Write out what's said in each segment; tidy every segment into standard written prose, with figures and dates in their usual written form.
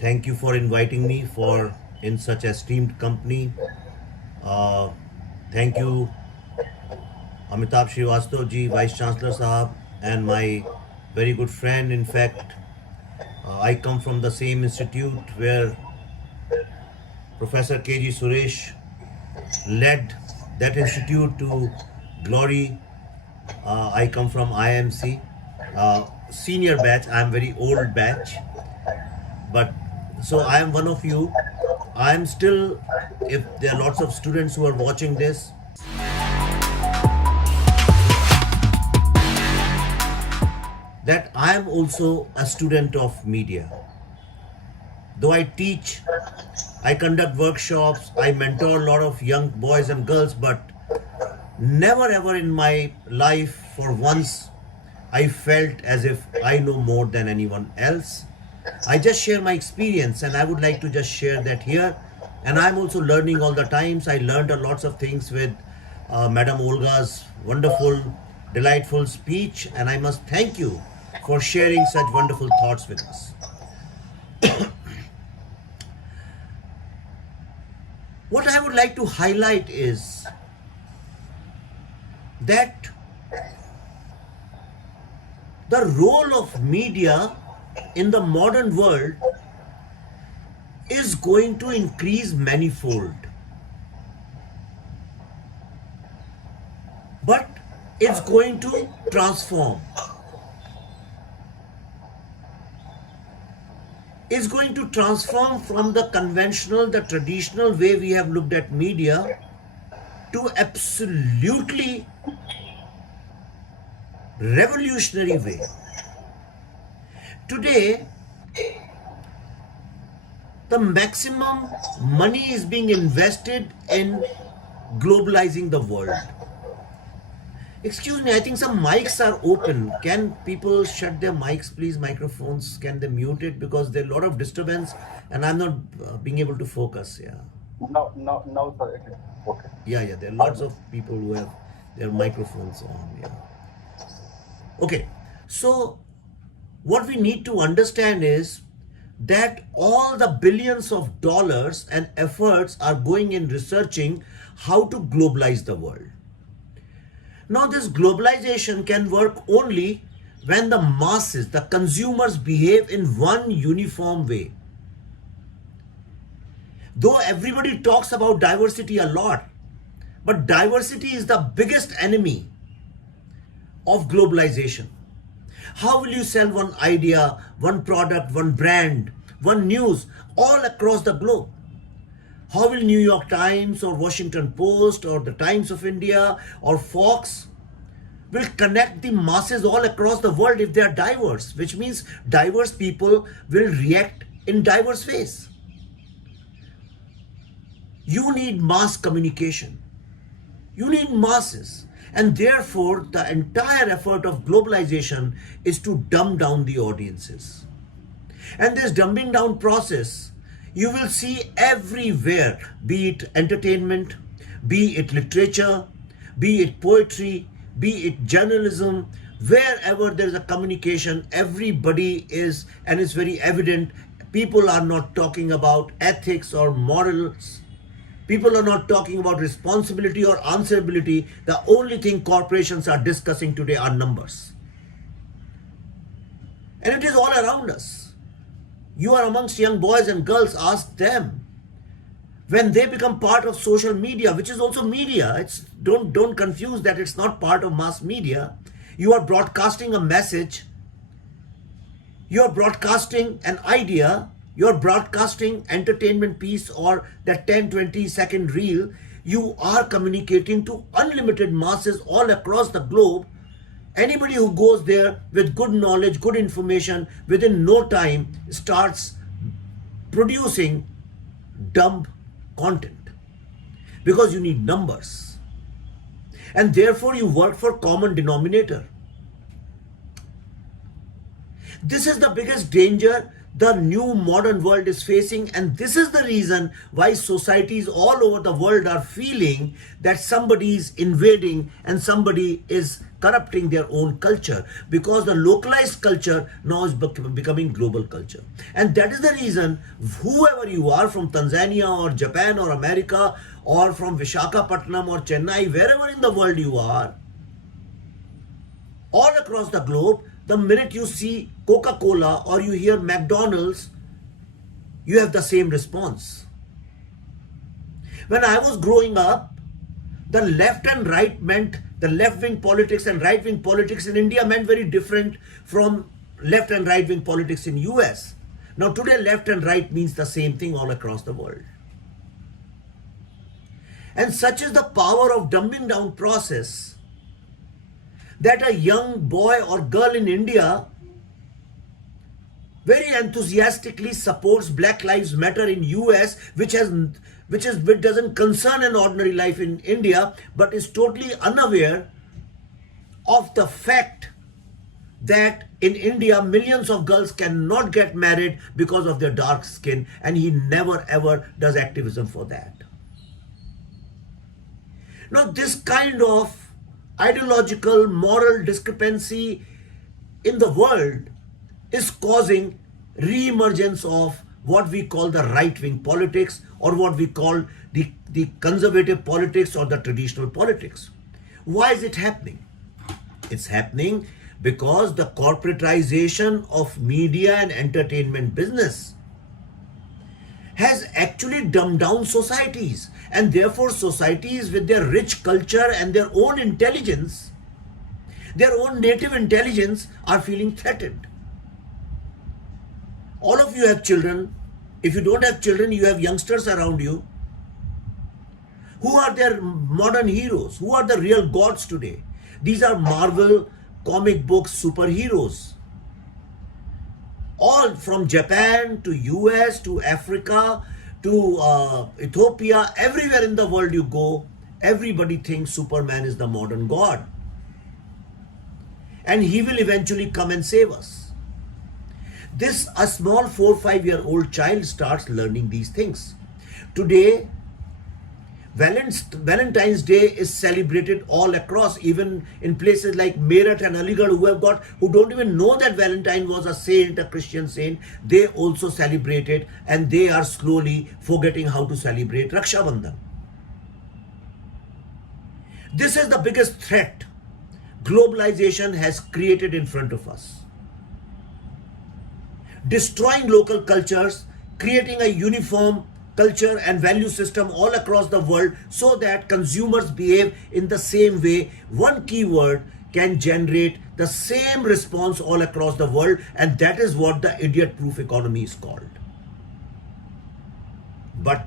Thank you for inviting me for in such esteemed company. Uh, Thank you, Amitabh Srivastav ji, Vice Chancellor Sahab, and my very good friend. In fact, I come from the same institute where Professor KG Suresh led that institute to glory. I come from IMC, senior batch. I am very old batch, but so I am one of you. I am still, if there are lots of students who are watching this, that I am also a student of media. Though I teach, I conduct workshops, I mentor a lot of young boys and girls, but never ever in my life for once I felt as if I know more than anyone else. I just share my experience and I would like to just share that here. And I'm also learning all the times. I learned a lots of things with Madam Olga's wonderful, delightful speech, and I must thank you for sharing such wonderful thoughts with us. What I would like to highlight is that the role of media in the modern world is going to increase manifold. But it's going to transform. It's going to transform from the conventional, the traditional way we have looked at media to absolutely revolutionary way. Today, the maximum money is being invested in globalizing the world. Excuse me, I think some mics are open. Can people shut their mics, please? Microphones, can they mute it? Because there's a lot of disturbance and I'm not being able to focus. Yeah. No, sir. It is okay. Yeah. There are lots of people who have their microphones on. Yeah. Okay. So, what we need to understand is that all the billions of dollars and efforts are going in researching how to globalize the world. Now, this globalization can work only when the masses, the consumers, behave in one uniform way. Though everybody talks about diversity a lot, but diversity is the biggest enemy of globalization. How will you sell one idea, one product, one brand, one news all across the globe? How will New York Times or Washington Post or the Times of India or Fox will connect the masses all across the world if they are diverse, which means diverse people will react in diverse ways. You need mass communication. You need masses. And therefore, the entire effort of globalization is to dumb down the audiences. And this dumbing down process, you will see everywhere, be it entertainment, be it literature, be it poetry, be it journalism, wherever there is a communication, everybody is, and it's very evident, people are not talking about ethics or morals. People are not talking about responsibility or answerability. The only thing corporations are discussing today are numbers. And it is all around us. You are amongst young boys and girls, ask them. When they become part of social media, which is also media, don't confuse that it's not part of mass media. You are broadcasting a message. You are broadcasting an idea. You're broadcasting entertainment piece or that 10-20 second reel. You are communicating to unlimited masses all across the globe. Anybody who goes there with good knowledge, good information, within no time starts producing dumb content because you need numbers. And therefore you work for common denominator. This is the biggest danger the new modern world is facing, and this is the reason why societies all over the world are feeling that somebody is invading and somebody is corrupting their own culture, because the localized culture now is becoming global culture. And that is the reason whoever you are, from Tanzania or Japan or America or from Vishakhapatnam or Chennai, wherever in the world you are, all across the globe, the minute you see Coca-Cola or you hear McDonald's, you have the same response. When I was growing up, the left and right meant, the left-wing politics and right-wing politics in India meant very different from left and right-wing politics in US. Now today, left and right means the same thing all across the world. And such is the power of dumbing down process that a young boy or girl in India very enthusiastically supports Black Lives Matter in US, which doesn't concern an ordinary life in India, but is totally unaware of the fact that in India millions of girls cannot get married because of their dark skin, and he never ever does activism for that. Now this kind of ideological moral discrepancy in the world is causing re-emergence of what we call the right-wing politics, or what we call the conservative politics or the traditional politics. Why is it happening? It's happening because the corporatization of media and entertainment business has actually dumbed down societies, and therefore societies with their rich culture and their own intelligence, their own native intelligence, are feeling threatened. All of you have children. If you don't have children, you have youngsters around you. Who are their modern heroes? Who are the real gods today? These are Marvel comic book superheroes. All from Japan to US to Africa to Ethiopia, everywhere in the world you go, everybody thinks Superman is the modern god. And he will eventually come and save us. A small 4 or 5 year old child starts learning these things. Today, Valentine's Day is celebrated all across, even in places like Meerut and Aligarh, who don't even know that Valentine was a saint, a Christian saint. They also celebrate it, and they are slowly forgetting how to celebrate Raksha Bandhan. This is the biggest threat globalization has created in front of us. Destroying local cultures, creating a uniform culture and value system all across the world so that consumers behave in the same way. One keyword can generate the same response all across the world, and that is what the idiot-proof economy is called. But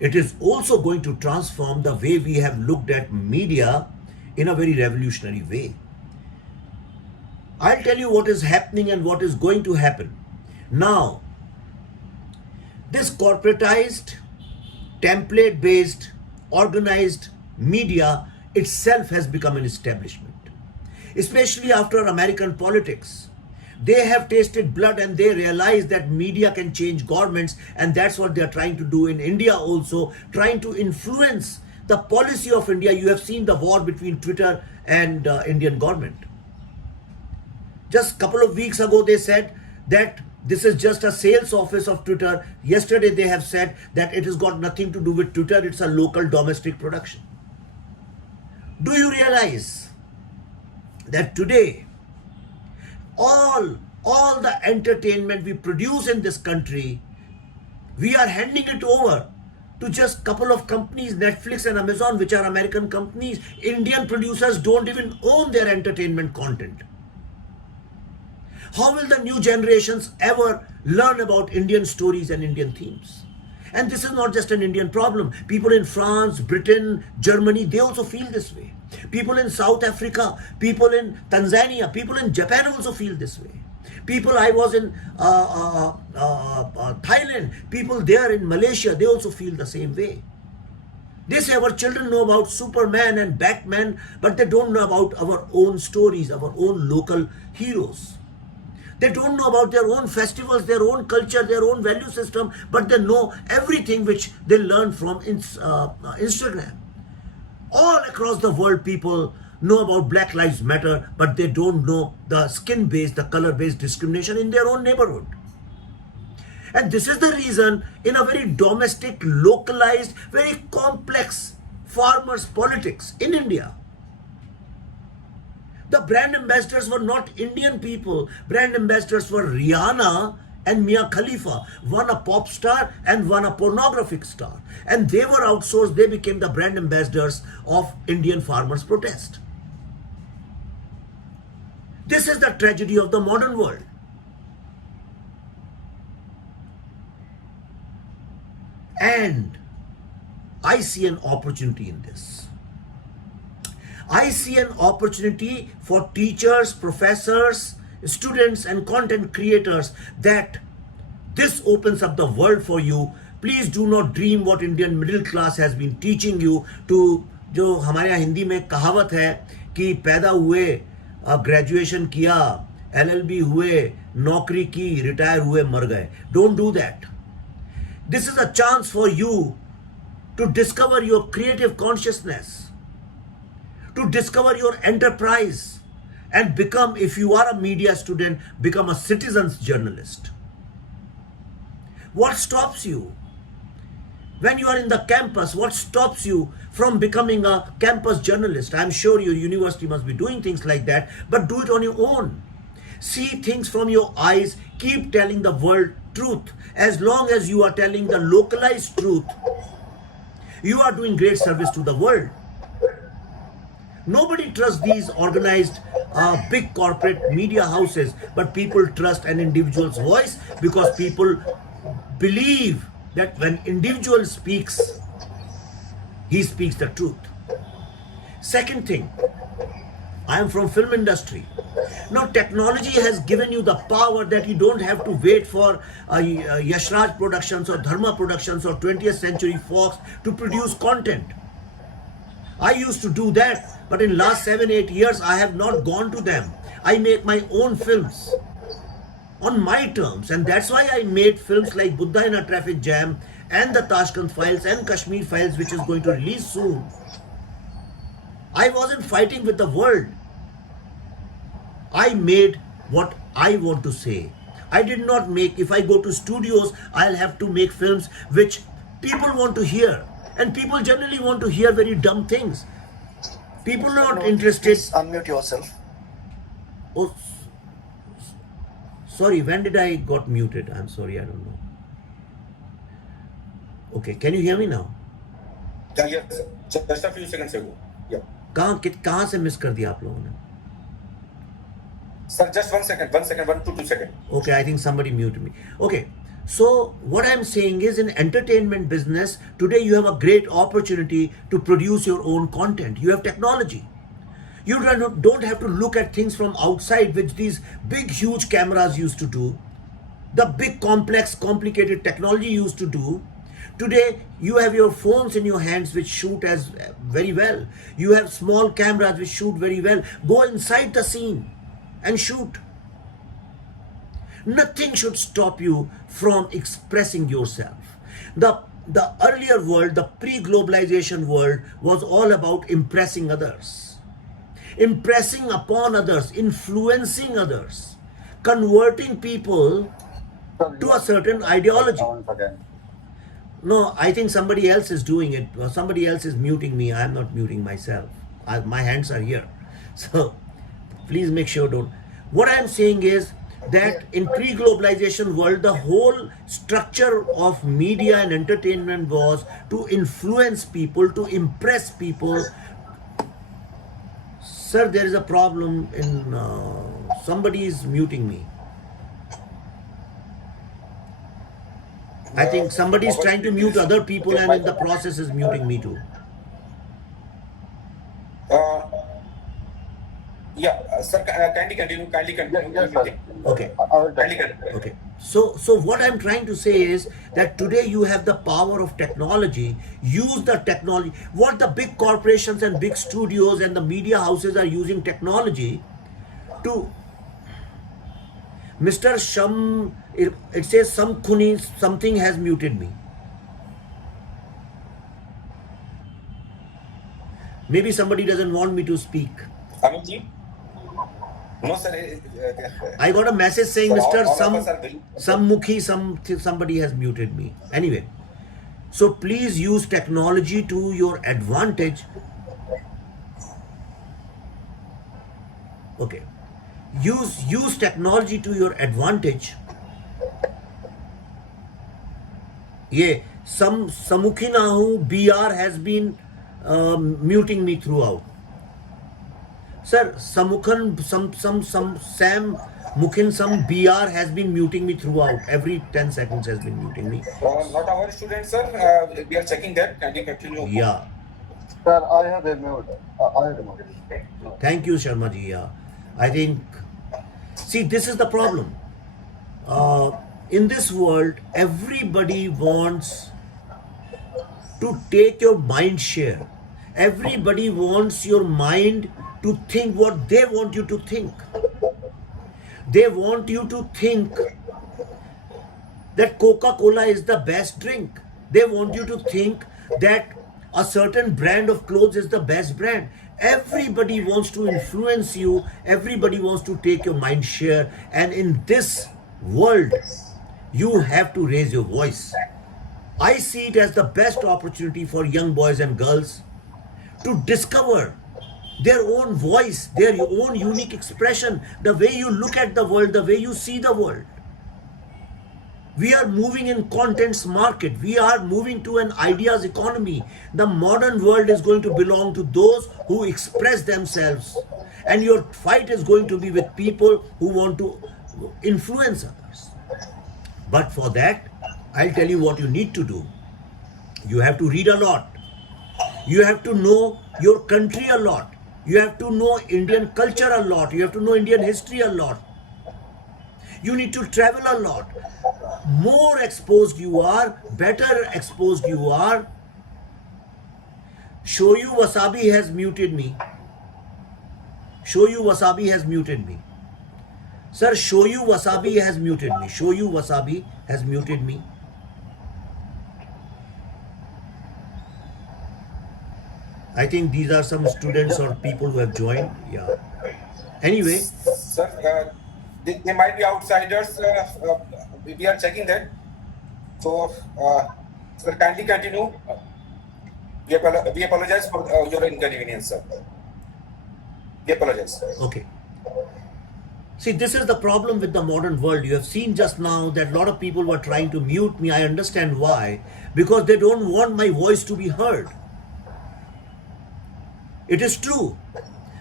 it is also going to transform the way we have looked at media in a very revolutionary way. I'll tell you what is happening and what is going to happen. Now, this corporatized, template-based, organized media itself has become an establishment, especially after American politics. They have tasted blood and they realize that media can change governments, and that's what they're trying to do in India also, trying to influence the policy of India. You have seen the war between Twitter and Indian government. Just a couple of weeks ago, they said that this is just a sales office of Twitter. Yesterday, they have said that it has got nothing to do with Twitter. It's a local domestic production. Do you realize that today, all the entertainment we produce in this country, we are handing it over to just a couple of companies, Netflix and Amazon, which are American companies. Indian producers don't even own their entertainment content. How will the new generations ever learn about Indian stories and Indian themes? And this is not just an Indian problem. People in France, Britain, Germany, they also feel this way. People in South Africa, people in Tanzania, people in Japan also feel this way. I was in Thailand, people there in Malaysia, they also feel the same way. They say our children know about Superman and Batman, but they don't know about our own stories, our own local heroes. They don't know about their own festivals, their own culture, their own value system, but they know everything which they learn from Instagram. All across the world, people know about Black Lives Matter, but they don't know the skin-based, the color-based discrimination in their own neighborhood. And this is the reason, in a very domestic, localized, very complex farmers' politics in India, the brand ambassadors were not Indian people. Brand ambassadors were Rihanna and Mia Khalifa, one a pop star and one a pornographic star. And they were outsourced, they became the brand ambassadors of Indian farmers' protest. This is the tragedy of the modern world. And I see an opportunity in this. I see an opportunity for teachers, professors, students and content creators that this opens up the world for you. Please do not dream what Indian middle class has been teaching you to, जो हमारे यहाँ हिंदी में कहावत है कि पैदा हुए, graduation किया, LLB हुए, नौकरी की, रिटायर हुए, मर गए. Don't do that. This is a chance for you to discover your creative consciousness, to discover your enterprise and become, if you are a media student, become a citizen's journalist. What stops you? When you are in the campus, what stops you from becoming a campus journalist? I'm sure your university must be doing things like that, but do it on your own. See things from your eyes, keep telling the world truth. As long as you are telling the localized truth, you are doing great service to the world. Nobody trusts these organized big corporate media houses, but people trust an individual's voice because people believe that when individual speaks, he speaks the truth. Second thing, I am from film industry. Now technology has given you the power that you don't have to wait for Yashraj Productions or Dharma Productions or 20th Century Fox to produce content. I used to do that, but in last 7-8 years I have not gone to them. I make my own films on my terms, and that's why I made films like Buddha in a Traffic Jam and the Tashkent Files and Kashmir Files, which is going to release soon. I wasn't fighting with the world. I made what I want to say. I did not make, if I go to studios, I'll have to make films which people want to hear. And people generally want to hear very dumb things. People are not interested. Please unmute yourself. Oh, sorry, when did I got muted? I'm sorry, I don't know. Okay, can you hear me now? Yes, just a few seconds ago. Yeah. कहाँ से miss कर दिया आप लोगों ने? Sir, just 1 second, 1 to 2 seconds. Okay, I think somebody muted me. Okay, so what I'm saying is, in entertainment business, today you have a great opportunity to produce your own content. You have technology. You don't have to look at things from outside, which these big, huge cameras used to do. The big, complex, complicated technology used to do. Today, you have your phones in your hands which shoot as very well. You have small cameras which shoot very well. Go inside the scene and shoot. Nothing should stop you from expressing yourself. The earlier world, the pre-globalization world, was all about impressing others. Impressing upon others, influencing others, converting people to a certain ideology. No, I think somebody else is doing it. Somebody else is muting me. I'm not muting myself. My hands are here. So please make sure don't. What I'm saying is that in pre-globalization world, the whole structure of media and entertainment was to influence people, to impress people. Sir, there is a problem in, somebody is muting me. I think somebody is trying to mute other people and in the process is muting me too. Yeah, sir, kindly continue. Yes, sir. Okay. I will Kindly tell. continue. Okay. So what I'm trying to say is that today you have the power of technology. Use the technology. What the big corporations and big studios and the media houses are using technology to. Mr. Sham, it says some Khuni, something has muted me. Maybe somebody doesn't want me to speak. Amin ji? No, sir. I got a message saying Sir, Mr. all of us are very- Mukhi, somebody has muted me. Anyway, so please use technology to your advantage. Okay. Use technology to your advantage. Yeah, some Samukhinahu BR has been muting me throughout. Sir, Sam Mukhin, some BR has been muting me throughout. Every 10 seconds has been muting me. Not our students, sir. We are checking that. Can you continue? Yeah. Sir, I have removed. I have removed. Thank you, Sharma ji. Yeah. I think, see, this is the problem. In this world, everybody wants to take your mind share. Everybody wants your mind to think what they want you to think. They want you to think that Coca-Cola is the best drink. They want you to think that a certain brand of clothes is the best brand. Everybody wants to influence you. Everybody wants to take your mind share. And in this world, you have to raise your voice. I see it as the best opportunity for young boys and girls to discover their own voice, their own unique expression, the way you look at the world, the way you see the world. We are moving in contents market. We are moving to an ideas economy. The modern world is going to belong to those who express themselves. And your fight is going to be with people who want to influence others. But for that, I'll tell you what you need to do. You have to read a lot. You have to know your country a lot. You have to know Indian culture a lot. You have to know Indian history a lot. You need to travel a lot. More exposed you are, better exposed you are. Shoyu Wasabi has muted me. Shoyu Wasabi has muted me. Sir, Shoyu Wasabi has muted me. Shoyu Wasabi has muted me. I think these are some students or people who have joined. Yeah. Anyway. Sir, they might be outsiders. We are checking that. So, sir, kindly continue. We apologize for your inconvenience, sir. We apologize. Okay. See, this is the problem with the modern world. You have seen just now that a lot of people were trying to mute me. I understand why. Because they don't want my voice to be heard. It is true.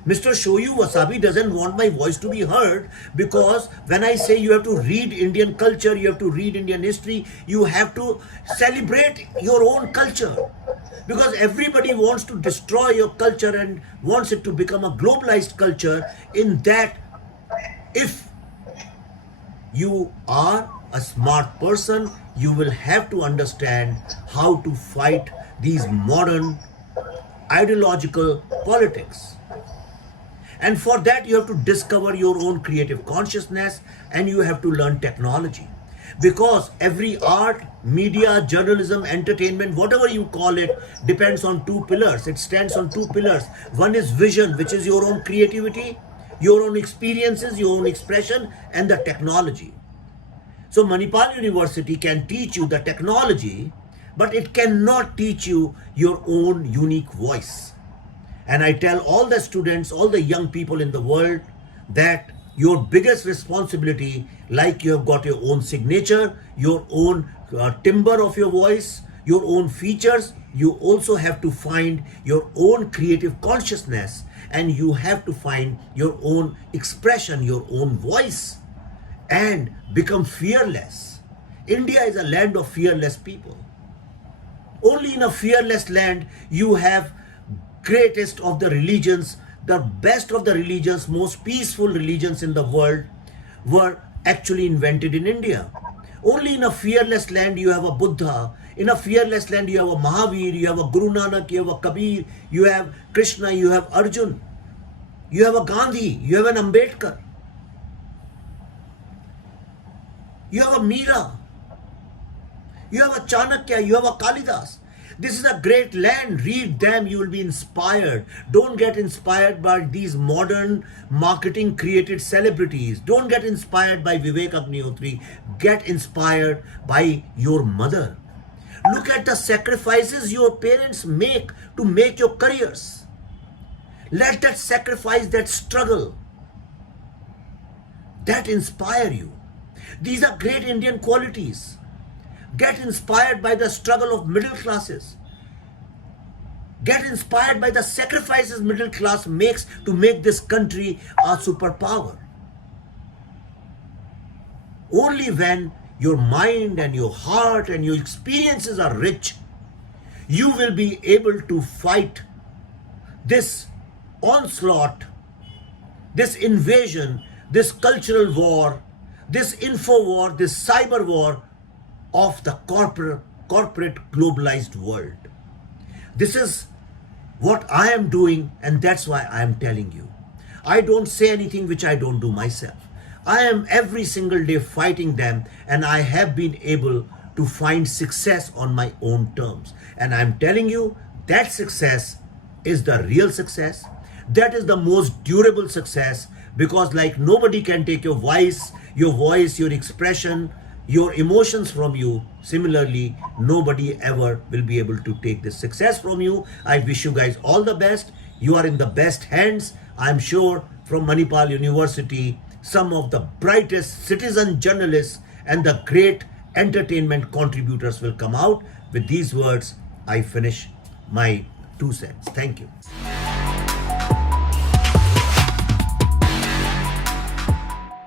Mr. Shoyu Wasabi doesn't want my voice to be heard because when I say you have to read Indian culture, you have to read Indian history, you have to celebrate your own culture. Because everybody wants to destroy your culture and wants it to become a globalized culture, in that if you are a smart person, you will have to understand how to fight these modern ideological politics. And for that, you have to discover your own creative consciousness and you have to learn technology. Because every art, media, journalism, entertainment, whatever you call it, depends on two pillars. It stands on two pillars. One is vision, which is your own creativity, your own experiences, your own expression, and the technology. So Manipal University can teach you the technology, but it cannot teach you your own unique voice. And I tell all the students, all the young people in the world, that your biggest responsibility, like you have got your own signature, your own timbre of your voice, your own features, you also have to find your own creative consciousness and you have to find your own expression, your own voice, and become fearless. India is a land of fearless people. Only in a fearless land you have greatest of the religions, the best of the religions, most peaceful religions in the world were actually invented in India. Only in a fearless land you have a Buddha. In a fearless land you have a Mahavir, you have a Guru Nanak, you have a Kabir, you have Krishna, you have Arjun, you have a Gandhi, you have an Ambedkar. You have a Meera. You have a Chanakya. You have a Kalidas. This is a great land. Read them. You will be inspired. Don't get inspired by these modern marketing created celebrities. Don't get inspired by Vivek Agnihotri. Get inspired by your mother. Look at the sacrifices your parents make to make your careers. Let that sacrifice, that struggle, that inspire you. These are great Indian qualities. Get inspired by the struggle of middle classes. Get inspired by the sacrifices middle class makes to make this country a superpower. Only when your mind and your heart and your experiences are rich, you will be able to fight this onslaught, this invasion, this cultural war, this info war, this cyber war of the corporate globalized world. This is what I am doing, and that's why I am telling you. I don't say anything which I don't do myself. I am every single day fighting them, and I have been able to find success on my own terms. And I'm telling you that success is the real success. That is the most durable success, because like nobody can take your voice, your expression, your emotions from you. Similarly, nobody ever will be able to take this success from you. I wish you guys all the best. You are in the best hands. I'm sure from Manipal University, some of the brightest citizen journalists and the great entertainment contributors will come out. With these words, I finish my 2 cents. Thank you.